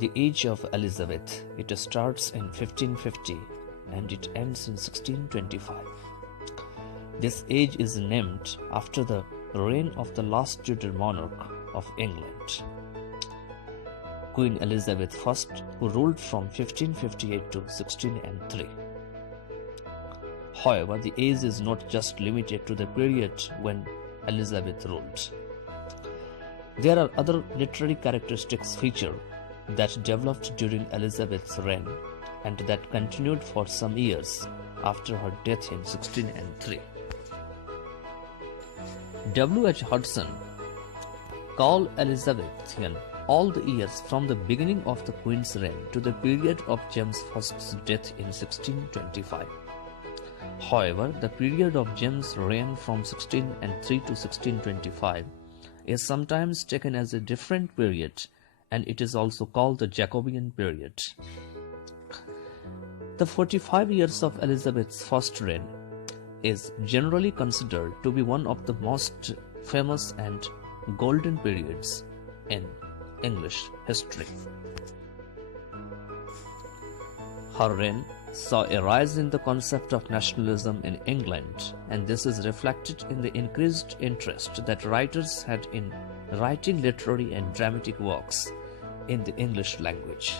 The Age of Elizabeth. It starts in 1550 and it ends in 1625. This age is named after the reign of the last Tudor monarch of England, Queen Elizabeth I, who ruled from 1558 to 1603. However, the age is not just limited to the period when Elizabeth ruled. There are other literary characteristics features that developed during Elizabeth's reign and that continued for some years after her death in 1603. W. H. Hudson called Elizabethan all the years from the beginning of the Queen's reign to the period of James I's death in 1625. However, the period of James' reign from 1603 to 1625 is sometimes taken as a different period, and it is also called the Jacobean period. The 45 years of Elizabeth's first reign is generally considered to be one of the most famous and golden periods in English history. Her reign saw a rise in the concept of nationalism in England, and this is reflected in the increased interest that writers had in writing literary and dramatic works in the English language.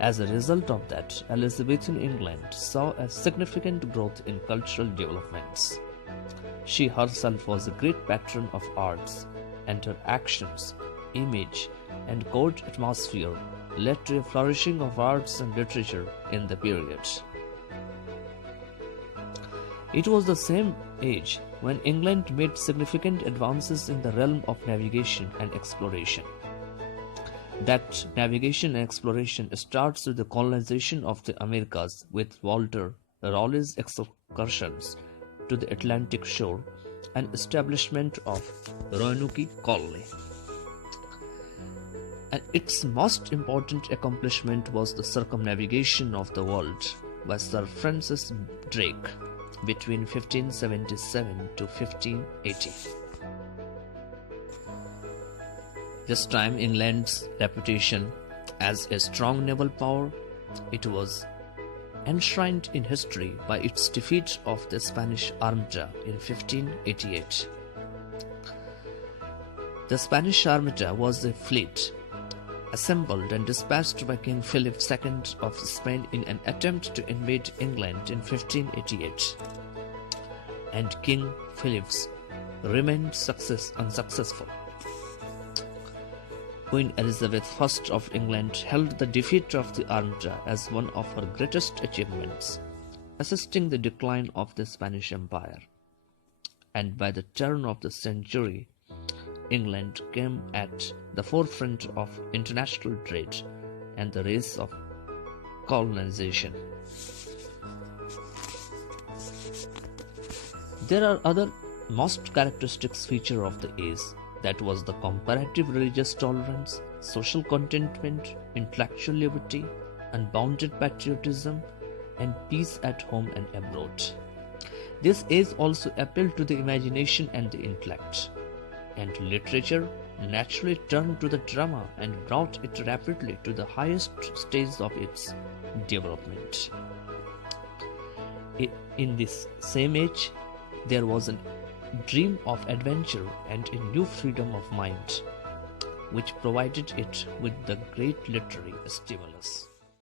As a result of that, Elizabethan England saw a significant growth in cultural developments. She herself was a great patron of arts, and her actions, image, and court atmosphere led to a flourishing of arts and literature in the period. It was the same age when England made significant advances in the realm of navigation and exploration. That navigation and exploration starts with the colonization of the Americas with Walter Raleigh's excursions to the Atlantic shore and establishment of Roanoke colony. And its most important accomplishment was the circumnavigation of the world by Sir Francis Drake between 1577 to 1580. This time, England's reputation as a strong naval power, it was enshrined in history by its defeat of the Spanish Armada in 1588. The Spanish Armada was a fleet assembled and dispatched by King Philip II of Spain in an attempt to invade England in 1588, and King Philip's remained unsuccessful. Queen Elizabeth I of England held the defeat of the Armada as one of her greatest achievements, assisting the decline of the Spanish Empire. And by the turn of the century, England came at the forefront of international trade and the race of colonization. There are other most characteristic features of the age. That was the comparative religious tolerance, social contentment, intellectual liberty, unbounded patriotism, and peace at home and abroad. This age also appealed to the imagination and the intellect, and literature naturally turned to the drama and brought it rapidly to the highest stage of its development. In this same age, there was a dream of adventure and a new freedom of mind, which provided it with the great literary stimulus.